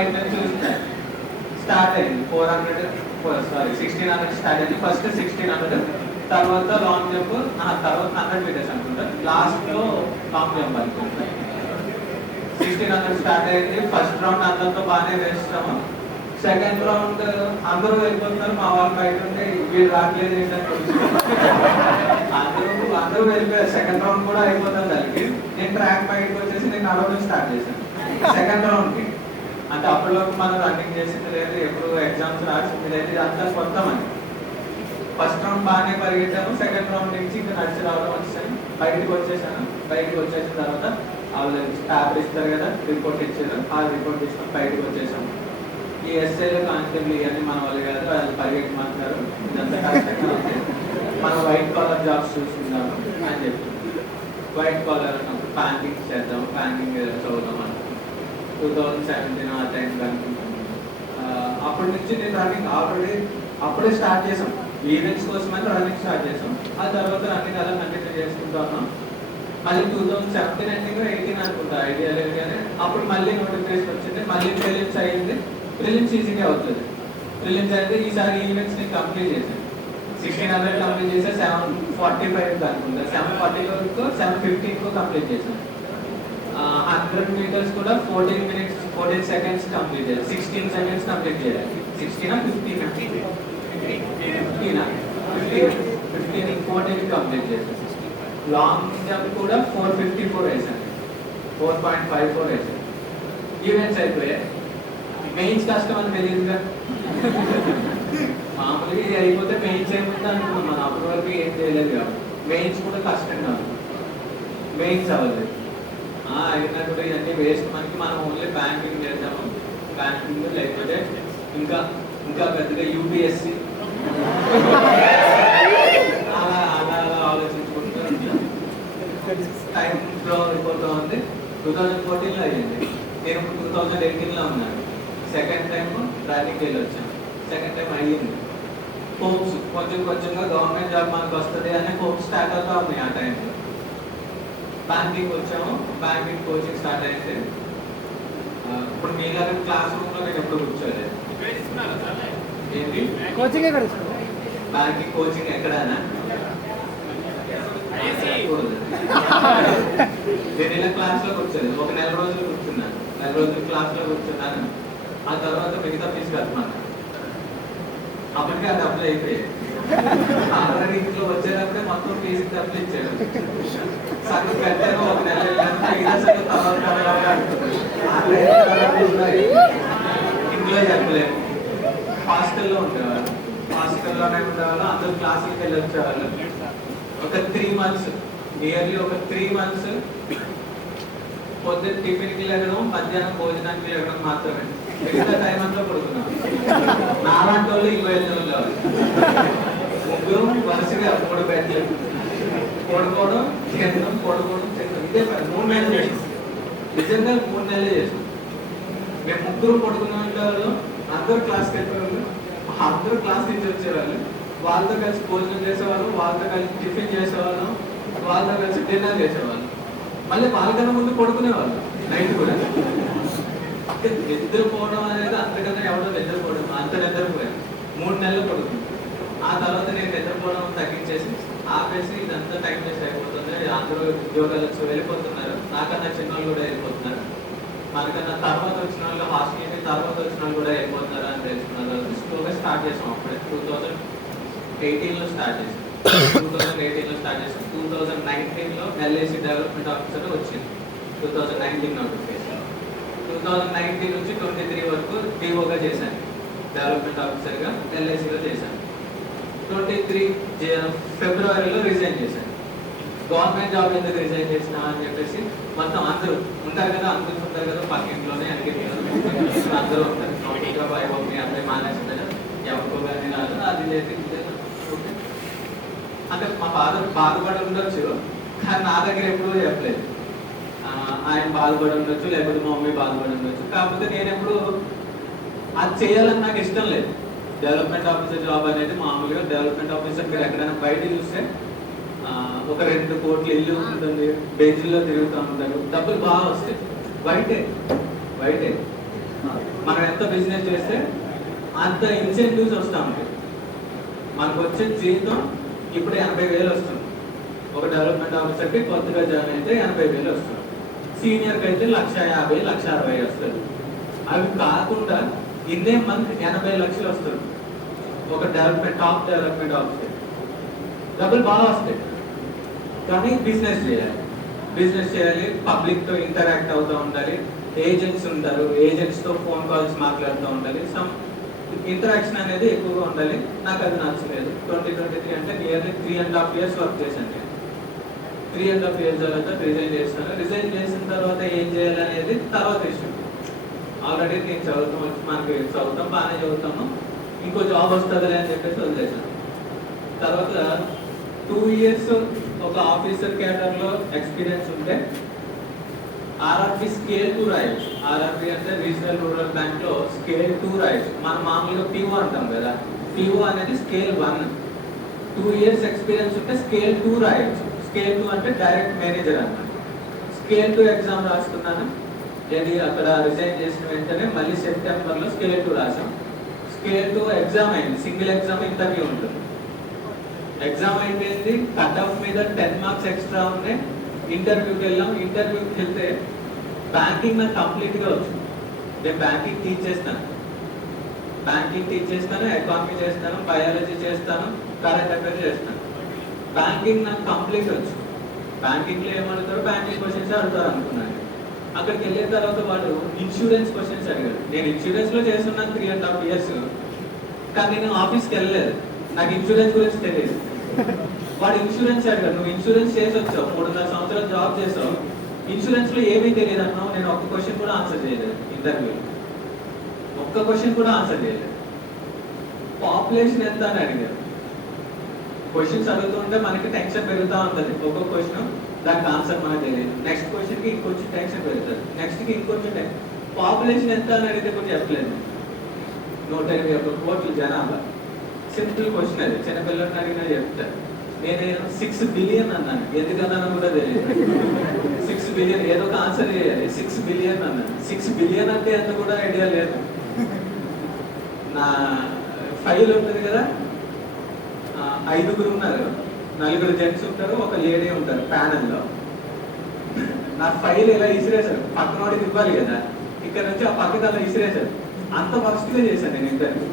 బయట నుంచి చూస్తే స్టార్ట్ అయింది 1600 స్టార్ట్ అయింది. ఫస్ట్ 1600, తర్వాత లాంగ్ జంప్, తర్వాత 100 మీటర్స్ అనుకుంటారు. లాస్ట్ లో లాంగ్ జంప్ అనుకుంటారు. 1600 స్టార్ట్ అయింది. ఫస్ట్ రౌండ్ అందరితో బాగానే వేస్తాము. సెకండ్ రౌండ్ అందరూ వెళ్ళిపోతున్నారు. మా వాళ్ళు బయట ఉంటే వీళ్ళు రావట్లేదు ఏంటంటే అందరూ వెళ్ళిపోయారు. సెకండ్ రౌండ్ కూడా అయిపోతుంది దానికి. నేను ట్రాక్ బయటకు వచ్చేసి నేను నడవడం స్టార్ట్ చేశాను సెకండ్ రౌండ్ కి. అంటే అప్పటిలోకి మనం రన్నింగ్ చేసింది లేదు, ఎప్పుడు ఎగ్జామ్స్ రాసింది లేదు, ఇది అంతా కొత్త అని. ఫస్ట్ రౌండ్ బాగానే పరిగెత్తాను. సెకండ్ రౌండ్ నుంచి ఇంకా నడిచి రావడం వచ్చాను. బయటకు వచ్చేసాను. బయటకు వచ్చేసిన తర్వాత వాళ్ళు పేపర్ ఇస్తారు కదా, రిపోర్ట్ ఇచ్చారు. ఆ రిపోర్ట్ ఇస్తాం, బయటకు వచ్చేసాము. ఈ ఎస్ఐలో కానిస్టేబుల్ ఇవన్నీ మన వాళ్ళు కాదు, వాళ్ళు పరిగెట్టమంటారు. ఇదంతా కష్టంగా ఉంది, మనం వైట్ కాలర్ జాబ్స్ చూసుకుందాము అని చెప్పి వైట్ కాలర్ ప్యాంకింగ్ చేద్దాం, ప్యాంకింగ్ చదువుదాం అనుకుంటున్నాను. 2017 ఆ టైం అనుకుంటాను. అప్పటి నుంచి నేను రన్నింగ్ ఆల్రెడీ అప్పుడే స్టార్ట్ చేసాం. ఈవెంట్స్ కోసం అయితే రన్నింగ్ స్టార్ట్ చేసాం. ఆ తర్వాత రన్నింగ్ అలా కంటిన్యూ చేసుకుంటూ ఉన్నాం. మళ్ళీ 2017 ఎండింగ్ 18 అనుకుంటా, ఐడియా లేదు కానీ అప్పుడు మళ్ళీ నోటిఫికేషన్ వచ్చింది. మళ్ళీ ప్రిలిమ్స్ అయింది. ప్రిలిమ్స్ ఈజీగా అవుతుంది. ప్రిలిమ్స్ అయితే ఈసారి ఈవెంట్స్ నేను కంప్లీట్ చేశాను. 1600 కంప్లీట్ చేసా, 745 అనుకుంటా, 740 715 కంప్లీట్ చేశాను. 100 మీటర్స్ కూడా 14 minutes 14 seconds కంప్లీట్ చేయాలి. 16 seconds కంప్లీట్ చేయాలి. 16 14 కంప్లీట్ చేశాను. లాంగ్ జంప్ కూడా 454 వేసాను, 4.54 వేసాను. ఈవెంట్స్ అయిపోయాయి. మెయిన్స్ కష్టం అని తెలియదుగా. మామూలుగా ఇది అయిపోతే మెయిన్స్ ఏముంది అనుకున్నాం మనం. అప్పటి వరకు ఏం చేయలేదు కాబట్టి మెయిన్స్ కూడా కష్టం కాదు. మెయిన్స్ అవ్వలేదు. అయినా కూడా ఇవన్నీ వేస్ట్. మనకి మనం ఓన్లీ బ్యాంకింగ్ చేద్దాము. బ్యాంకింగ్ లేకపోతే ఇంకా ఇంకా పెద్దగా యూపీఎస్సి అలా అలా అలా ఆలోచించుకుంటూ టైంలో అయిపోతూ ఉంది. 2014లో అయ్యింది. నేను 2018లో ఉన్నాను. సెకండ్ టైం రన్నింగ్ వెళ్ళి వచ్చాను. సెకండ్ టైం అయ్యింది. హోప్స్ కొంచెం కొంచెంగా గవర్నమెంట్ జాబ్ మనకు వస్తుంది అనే హోప్స్ స్టార్ట్ అవుతా ఉన్నాయి. ఆ టైంలో బ్యాంకింగ్ వచ్చాము. బ్యాంకింగ్ కోచింగ్ స్టార్ట్ అయింది. ఇప్పుడు మీలాగా క్లాస్ రూమ్ లో నేను ఎప్పుడు కూర్చోలేదు. ఏంటి కోచింగ్ ఎక్కడ? బ్యాంకింగ్ కోచింగ్ ఎక్కడనా? నేను ఇలా క్లాస్ లో కూర్చోలేదు. ఒక నెల రోజులు కూర్చున్నాను. నెల రోజులు క్లాస్ లో కూర్చున్నాను. ఆ తర్వాత మిగతా ఫీజు కట్టమన్నాను. అప్పటికే అది అప్లై అయిపోయాయి. ఆల్రెడీ ఇంట్లో వచ్చేటప్పుడే మొత్తం ఫీజు డబ్బులు ఇచ్చారు. సగం కట్టాను, ఒక నెల ఇంట్లో చెప్పలేము. హాస్టల్లో ఉండేవాళ్ళు. హాస్టల్లోనే ఉండేవాళ్ళు. అందరూ క్లాసులకి వెళ్ళి వచ్చేవాళ్ళు. ఒక 3 months, నియర్లీ ఒక 3 months పొద్దున్న టిఫిన్కి వెళ్ళడం, మధ్యాహ్నం భోజనానికి వెళ్ళడం మాత్రమే. మిగతా టైం అంతా పడుకున్నాం. నాలాంటి వాళ్ళు 20 ఉండేవాళ్ళు. ముగ్గురు వరుసగా 3 బెడ్లు పడుకోవడం, తినడం, పడుకోవడం, తినడం. ఇదే 3 నెలలు చేసాం. నిజంగా 3 నెలలు చేసాం. మేము ముగ్గురు పడుకునే వాళ్ళు. అందరూ క్లాస్కి వెళ్ళేవాళ్ళు. అందరూ క్లాస్ నుంచి వచ్చేవాళ్ళు. వాళ్ళతో కలిసి భోజనం చేసేవాళ్ళు, వాళ్ళతో కలిసి టిఫిన్ చేసేవాళ్ళు, వాళ్ళతో కలిసి డిన్నర్ చేసేవాళ్ళు. మళ్ళీ వాళ్ళకన్నా ముందు పడుకునేవాళ్ళు. నైట్ కూడా నిద్రపోవడం అనేది అంతకన్నా ఎవరో నిద్రపోవడం, అంత నిద్రపోయాను. 3 నెలలు పడుకుంది. ఆ తర్వాత నేను నిద్రపోవడం తగ్గించేసి ఆపేసి ఇదంతా టైం వేస్ట్ అయిపోతుంది. అందరూ ఉద్యోగాలు వెళ్ళిపోతున్నారు. నాకన్నా చిన్న వాళ్ళు కూడా వెళ్ళిపోతున్నారు. మనకన్నా తర్వాత వచ్చిన వాళ్ళు, హాస్టల్కి తర్వాత వచ్చిన వాళ్ళు కూడా వెళ్ళిపోతున్నారు అని తెలుసుకున్నారు. స్లోగా స్టార్ట్ చేసాం. అప్పుడే 2018లో స్టార్ట్ చేసాం. 2018లో స్టార్ట్ చేసాం. 2019లో ఎల్ఐసి డెవలప్మెంట్ ఆఫీసర్ వచ్చింది. 2019 నోటిఫికేషన్. 2019 నుంచి 23 వరకు డిఓగా చేశాను. డెవలప్మెంట్ ఆఫీసర్గా ఎల్ఐసిలో చేశాను. 23 ఫిబ్రవరిలో రిజైన్ చేశాను. గవర్నమెంట్ జాబ్ ఎందుకు రిజైన్ చేసినా అని చెప్పేసి మొత్తం అందరూ ఉంటారు కదా, అందరూ ఉంటారు కదా, పక్కింట్లోనే అడిగేది అందరూ ఉంటారు. అన్నీ మానేస్తారు. ఎవరికో కానీ రాదు, అది లేదు అంటే మా ఫాదర్ బాధపడి ఉండొచ్చు, కానీ నా దగ్గర ఎప్పుడూ చెప్పలేదు. ఆయన బాధపడి ఉండొచ్చు, లేకపోతే మా మమ్మీ బాధపడి ఉండొచ్చు. కాకపోతే నేను ఎప్పుడు అది చేయాలని నాకు ఇష్టం లేదు. డెవలప్మెంట్ ఆఫీసర్ జాబ్ అనేది మామూలుగా డెవలప్మెంట్ ఆఫీసర్ మీరు ఎక్కడైనా బయట చూస్తే ఒక 2 కోట్ల ఇల్లు ఉంటుంది, బెంచ్లో తిరుగుతూ ఉంటారు, డబ్బులు బాగా వస్తాయి. బయటే మనం ఎంత బిజినెస్ చేస్తే అంత ఇన్సెంటివ్స్ వస్తూ ఉంటాయి. మనకు వచ్చే జీతం ఇప్పుడు 80,000 వస్తుంది. ఒక డెవలప్మెంట్ ఆఫీసర్కి కొత్తగా జాయిన్ అయితే 80,000 వస్తుంది. సీనియర్కి అయితే 150,000, 160,000 వస్తుంది. అవి కాకుండా ఇన్నే మంత్ 80 లక్షలు వస్తుంది ఒక టాప్ డెవలప్మెంట్ ఆఫీసర్. డబ్బులు బాగా వస్తాయి, కానీ బిజినెస్ చేయాలి, పబ్లిక్తో ఇంటరాక్ట్ అవుతూ ఉండాలి, ఏజెంట్స్ ఉంటారు, ఏజెంట్స్తో ఫోన్ కాల్స్ మాట్లాడుతూ ఉండాలి, సమ్ ఇంటరాక్షన్ అనేది ఎక్కువగా ఉండాలి. నాకు అది నచ్చలేదు. 2023 అంటే నియర్లీ 3.5 years వర్క్ చేశాను నేను. 3.5 years తర్వాత రిజైన్ చేస్తాను. రిజైన్ చేసిన తర్వాత ఏం చేయాలనేది తర్వాత ఇష్యూ. ఆల్రెడీ నేను మనకి చదువుతాం, బాగానే చదువుతాము, ఇంకో జాబ్ వస్తుందిలే అని చెప్పేసి వదిలేసాను. తర్వాత 2 years ఒక ఆఫీసర్ క్యాడర్లో ఎక్స్పీరియన్స్ ఉంటే ఆర్ఆర్బి స్కేల్ 2 రాయొచ్చు. ఆర్ఆర్బి అంటే రీజనల్ రూరల్ బ్యాంక్లో స్కేల్ 2 రాయొచ్చు. మనం మామూలుగా పిఓ అంటాం కదా, పిఓ అనేది స్కేల్ 1. 2 years ఎక్స్పీరియన్స్ ఉంటే స్కేల్ 2 రాయొచ్చు. స్కేల్ 2 అంటే డైరెక్ట్ మేనేజర్ అన్నమాట. స్కేల్ 2 ఎగ్జామ్ రాసుకున్నాను. ఏది అక్కడ రిజైన్ చేసిన వెంటనే మళ్ళీ సెప్టెంబర్లో స్కేల్ 2 రాసాం. స్కేల్ 2 ఎగ్జామ్ అయింది. సింగిల్ ఎగ్జామ్ ఇంటర్వ్యూ ఉంటుంది. ఎగ్జామ్ అయిపోయింది, కట్ ఆఫ్ మీద 10 మార్క్స్ ఎక్స్ట్రా ఉన్నాయి. ఇంటర్వ్యూకి వెళ్ళాం. ఇంటర్వ్యూకి వెళ్తే బ్యాంకింగ్ నాకు కంప్లీట్గా వచ్చు. నేను బ్యాంకింగ్ టీచ్ చేస్తాను, ఎకానమీ చేస్తాను, బయాలజీ చేస్తాను, కరెంట్ అఫైర్స్ చేస్తాను. బ్యాంకింగ్ నాకు కంప్లీట్ వచ్చు. బ్యాంకింగ్లో ఏమడుగుతారు, బ్యాంకింగ్ క్వశ్చన్స్ అడుగుతారు అనుకున్నాను. అక్కడికి వెళ్ళిన తర్వాత వాడు ఇన్సూరెన్స్ క్వశ్చన్స్ అడిగాడు. నేను ఇన్సూరెన్స్లో చేస్తున్నాను 3.5 years, కానీ నేను ఆఫీస్కి వెళ్ళలేదు. నాకు ఇన్సూరెన్స్ గురించి తెలియదు. వాడు ఇన్సూరెన్స్ అడిగాడు. నువ్వు ఇన్సూరెన్స్ చేసి వచ్చావు, 3.5 సంవత్సరాలు జాబ్ చేసావు, ఇన్సూరెన్స్లో ఏమీ తెలియదు అన్నావు. నేను ఒక్క క్వశ్చన్ కూడా ఆన్సర్ చేయలేదు ఇంటర్వ్యూలో. ఒక్క క్వశ్చన్ కూడా ఆన్సర్ చేయలేదు. పాపులేషన్ ఎంత అని అడిగారు. క్వశ్చన్స్ అడుగుతుంటే మనకి టెన్షన్ పెరుగుతూ ఉంటుంది. ఒక్కొక్క క్వశ్చన్ దానికి ఆన్సర్ మనకు తెలియదు. నెక్స్ట్ క్వశ్చన్కి ఇంకొంచెం టెన్షన్ పెరుగుతుంది, నెక్స్ట్కి ఇంకొంచెం పాపులేషన్ ఎంత అని అడిగితే కూడా చెప్పలేదు. 121 కోట్ల జనాభా. సింపుల్ క్వశ్చన్ అది, చిన్నపిల్లల్ని అడిగినా చెప్తారు. నేను 6 బిలియన్ అన్నాను. ఎందుకన్నానో కూడా తెలియదు. 6 బిలియన్ ఏదో ఒక ఆన్సర్ చేయాలి. 6 బిలియన్ అన్నాను. 6 బిలియన్ అంటే ఎంత కూడా ఐడియా లేదు. నా ఫైల్ ఉంటుంది కదా, 5 ఉన్నారు, 4 జెంట్స్ ఉంటారు, ఒక లేడీ ఉంటారు ప్యానెల్లో. నా ఫైల్ ఇలా ఇసిరేశారు. పక్కనోడికి ఇవ్వాలి కదా, ఇక్కడ నుంచి ఆ పక్కకి అలా ఇసిరేశారు. అంత వర్స్ట్గా చేశాను నేను ఇంటర్వ్యూ.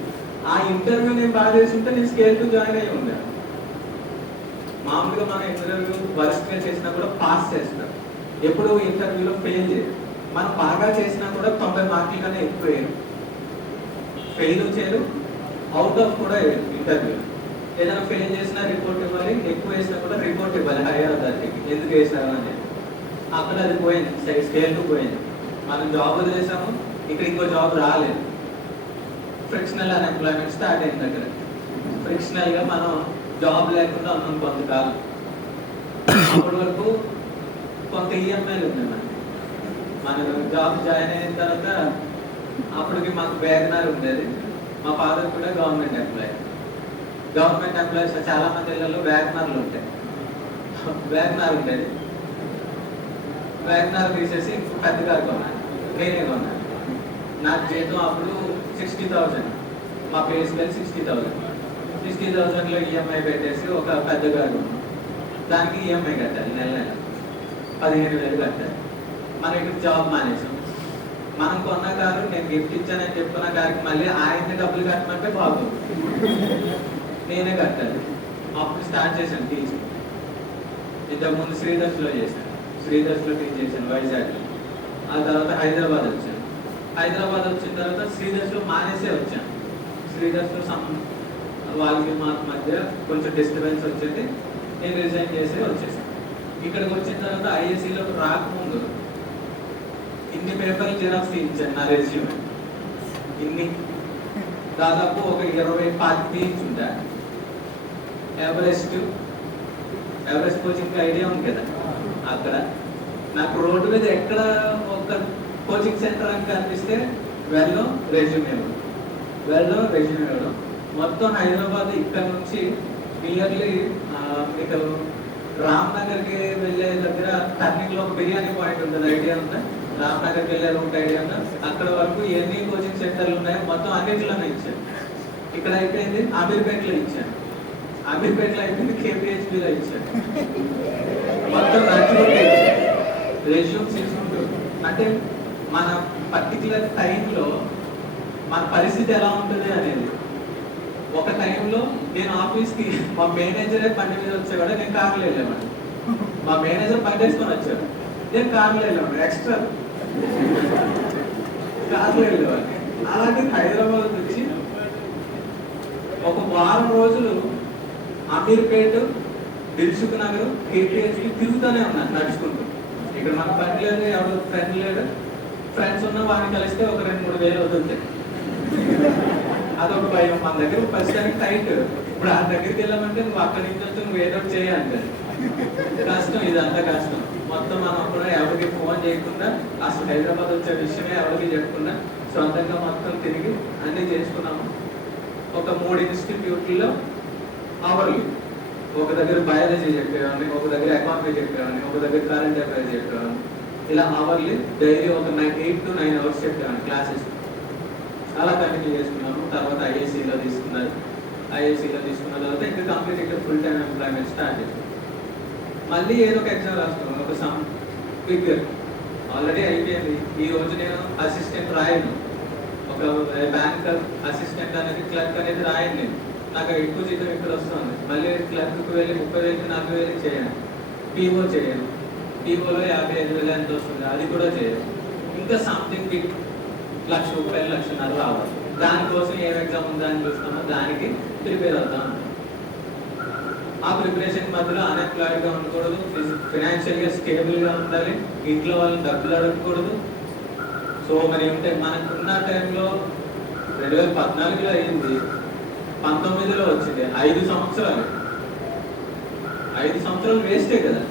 ఆ ఇంటర్వ్యూ నేను బాగా చేస్తుంటే నేను స్కేల్ 2 జాయిన్ అయ్యి ఉండాను. మామూలుగా మన ఇంటర్వ్యూ వర్స్ట్గా చేసినా కూడా పాస్ చేస్తారు, ఎప్పుడు ఇంటర్వ్యూలో ఫెయిల్ చేయరు. మనం బాగా చేసినా కూడా 90 మార్కుల కన్నా ఎక్కువ వేయరు. ఫెయిల్ చేయరు, అవుట్ ఆఫ్ కూడా ఇంటర్వ్యూ. ఏదైనా ఫెయిల్ చేసినా రిపోర్ట్ ఇవ్వాలి, ఎక్కువ వేసినా కూడా రిపోర్ట్ ఇవ్వాలి హైయర్ అథారిటీకి, ఎందుకు వేసినారు అని. అక్కడ అది పోయింది, స్కేల్ 2 పోయింది. మనం జాబ్ వదిలేసాము, ఇక్కడ ఇంకో జాబ్ రాలేదు. ఫ్రిక్షనల్ అన్ఎంప్లాయ్మెంట్ స్టార్ట్ అయింది. దగ్గర ఫ్రిక్షనల్గా మనం జాబ్ లేకుండా ఉన్నాం కొంతకాలం. అప్పటి వరకు కొంత ఈఎంఐలు ఉన్నాయి మనకి. మన జాబ్ జాయిన్ అయిన తర్వాత అప్పటికి మాకు వ్యాగనార్ ఉండేది. మా ఫాదర్ కూడా గవర్నమెంట్ ఎంప్లాయీస్ చాలా మంది ఇళ్లలో వ్యాగనార్లు ఉంటాయి. వ్యాగనార్ ఉండేది. వ్యాగనార్ తీసేసి పెద్ద కారు కొన్నాను, నేనే కొన్నాను. నాకు జీతం అప్పుడు 60,000, మా పేస్ బిల్ 60,000. 60,000లో ఈఎంఐ పెట్టేసి ఒక పెద్ద కారు కొన్నాను. దానికి ఈఎంఐ కట్టాలి, నెల 15,000 కట్టాలి. మనం ఇక్కడ జాబ్ మానేసాం. మనం కొన్న కారు, నేను గిఫ్ట్ ఇచ్చానని చెప్పుకున్న కారుకి మళ్ళీ ఆయన్ని డబ్బులు కట్టమంటే బాగుంది, నేనే కట్టాలి. అప్పుడు స్టార్ట్ చేశాను టీచింగ్. ఇంతకుముందు శ్రీదర్శిలో చేశాను, శ్రీదర్శిలో టీచ్ చేశాను వైజాగ్లో. ఆ తర్వాత హైదరాబాద్ వచ్చాను. హైదరాబాద్ వచ్చిన తర్వాత శ్రీదర్శిలో మానేసే వచ్చాను. శ్రీదర్శిలో వాళ్ళకి మాకు మధ్య కొంచెం డిస్టర్బెన్స్ వచ్చేది, నేను రిజైన్ చేసి వచ్చేసాను. ఇక్కడికి వచ్చిన తర్వాత ఐఎస్సిలో రాకముందు ఇన్ని పేపర్లు జిరాక్స్ తీయించాను నా రెజ్యూమ్. దాదాపు ఒక 20-25 తీయించుంటా. ఎవరెస్ట్ కోచింగ్ ఐడియా ఉంది కదా, అక్కడ నాకు రోడ్డు మీద ఎక్కడ ఒక కోచింగ్ సెంటర్ అని కనిపిస్తే రెజ్యూమ్ ఇవ్వడం. మొత్తం హైదరాబాద్ ఇక్కడ నుంచి నియర్లీ మీకు రామ్ నగర్కి వెళ్ళే దగ్గర టర్నింగ్లో ఒక బిర్యానీ పాయింట్ ఉంటుంది, ఐడియా ఉందా? రామ్నగర్కి వెళ్ళే రూట్ ఐడియా అక్కడ వరకు ఎన్ని కోచింగ్ సెంటర్లు ఉన్నాయో మొత్తం అన్నింటిలోనే ఇచ్చాను. ఇక్కడ అయిపోయింది అమీర్పేటలో ఇచ్చాను, అమీర్పేటలో అయిపోయింది కేపీహెచ్బిలో ఇచ్చాను, మొత్తం నడుచుకుంటే ఇచ్చాను. రెజ్యూమ్స్ తీసుకుంటూ అంటే మన పర్టికులర్ టైంలో మన పరిస్థితి ఎలా ఉంటుంది అనేది. ఒక టైంలో నేను ఆఫీస్కి మా మేనేజరే బండి మీద వచ్చేవాడు, నేను కార్లో వెళ్ళేవాడు. మా మేనేజర్ బండి వేసుకొని వచ్చాడు, నేను కార్లో వెళ్ళేవాడు. ఎక్స్ట్రా కార్లో వెళ్ళేవాడు. అలాగే హైదరాబాద్ వచ్చి ఒక వారం రోజులు అమీర్పేట, దిల్సుఖ్ నగర్, కేటీహెచ్కి తిరుగుతూనే ఉన్నాను నడుచుకుంటూ. ఇక్కడ మన బండి లేదు, ఎవరు ఫ్రెండ్ లేడు, ఫ్రెండ్స్ ఉన్న వాడిని కలిస్తే ఒక 2-3 వేలు అవుతుంది. అదొక భయం. మన దగ్గర ప్రస్తుతానికి టైట్. ఇప్పుడు ఆ దగ్గరికి వెళ్ళామంటే నువ్వు అక్కడి నుంచి వచ్చి నువ్వు ఏదో చేయాలంటే కష్టం, ఇదంతా కష్టం. మొత్తం మనం అప్పుడు ఎవరికి ఫోన్ చేయకుండా అసలు హైదరాబాద్ వచ్చే విషయమే ఎవరికి చెప్పకుండా సొంతంగా మొత్తం తిరిగి అన్నీ చేసుకున్నాము. ఒక 3 ఇన్స్టిట్యూట్లో అవర్లు, ఒక దగ్గర బయాలజీ చెప్పేవాడిని, ఒక దగ్గర ఎకానమీ చెప్పేవాడిని, ఒక దగ్గర కరెంట్ అఫైర్స్ చెప్పేవాడిని. ఇలా అవర్లీ డైలీ ఒక 8 to 9 hours చెప్పేవాడిని క్లాసెస్. అలా కంటిన్యూ చేసుకున్నాము. తర్వాత ఐఏసీలో తీసుకున్నారు. ఐఏసీలో తీసుకున్న తర్వాత ఇంకా కంప్లీట్ ఇక్కడ ఫుల్ టైం ఎంప్లాయ్మెంట్ స్టార్ట్ చేసాం. మళ్ళీ ఏదో ఒక ఎగ్జామ్ రాసుకున్నాను, ఒక సమ్ ఫిగర్ ఆల్రెడీ అయిపోయింది. ఈ రోజు నేను అసిస్టెంట్ రాయను, ఒక బ్యాంక్ అసిస్టెంట్ అనేది, క్లర్క్ అనేది రాయను నేను. నాకు ఎక్కువ జీతం ఇక్కడ వస్తుంది. మళ్ళీ క్లర్క్కి వెళ్ళి 30,000-40,000 చేయను. పీఓ చేయను, పీఓలో 55,000 ఎంత వస్తుంది అది కూడా చేయను. ఇంకా సంథింగ్ బిగ్, 1,00,000 రూపాయలు, 1,50,000 రావాలి. దానికోసం ఏం ఎగ్జామ్ ఉందని చూస్తామో దానికి ప్రిపేర్ అవుతాం. ఆ ప్రిపరేషన్ మధ్యలో అన్ఎంప్లాయిడ్గా ఉండకూడదు, ఫినాన్షియల్గా స్టేబుల్గా ఉండాలి, ఇంట్లో వాళ్ళని డబ్బులు అడగకూడదు. సో మరి ఉంటే మనకున్న టైంలో 2014లో అయింది, 19లో వచ్చింది. 5 సంవత్సరాలు, 5 సంవత్సరాలు వేస్టే కదా.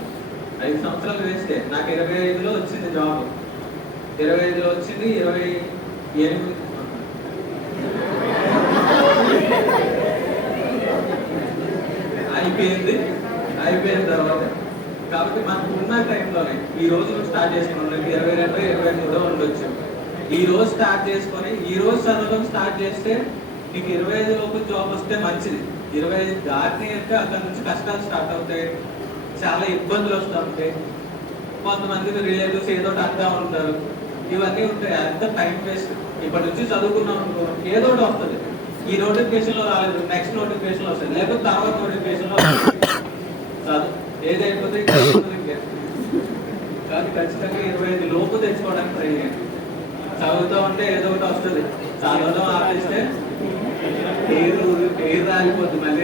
5 సంవత్సరాలు వేస్టే. నాకు 25లో వచ్చింది జాబ్, 25లో వచ్చింది, 28 అయిపోయిన తర్వాత కాబట్టి మనకు ఉన్న టైంలోనే ఈ రోజు స్టార్ట్ చేసుకున్నాం. 22-23 ఉండొచ్చు. ఈ రోజు స్టార్ట్ చేసుకొని ఈ రోజు చదవడం స్టార్ట్ చేస్తే నీకు 25 లోపు జాబ్ వస్తే మంచిది. 25 దాటిని అంటే అక్కడ నుంచి కష్టాలు స్టార్ట్ అవుతాయి, చాలా ఇబ్బందులు వస్తూ ఉంటాయి. కొంతమంది రిలేటివ్స్ ఏదో అంటా ఉంటారు, ఇవన్నీ ఉంటాయి. అంత టైం వేస్ట్. ఇప్పటి నుంచి చదువుకున్నాం అనుకో ఏదో ఒకటి వస్తుంది. ఈ నోటిఫికేషన్లో రాలేదు, నెక్స్ట్ నోటిఫికేషన్లో వస్తుంది, లేకపోతే తర్వాత నోటిఫికేషన్లో చదువు ఏది అయిపోతే కానీ ఖచ్చితంగా 25 లోపు తెచ్చుకోవడానికి ట్రై చేయండి. చదువుతూ ఉంటే ఏదో ఒకటి వస్తుంది. చదవడం ఆపేస్తే పేరు రాలిపోతుంది, మళ్ళీ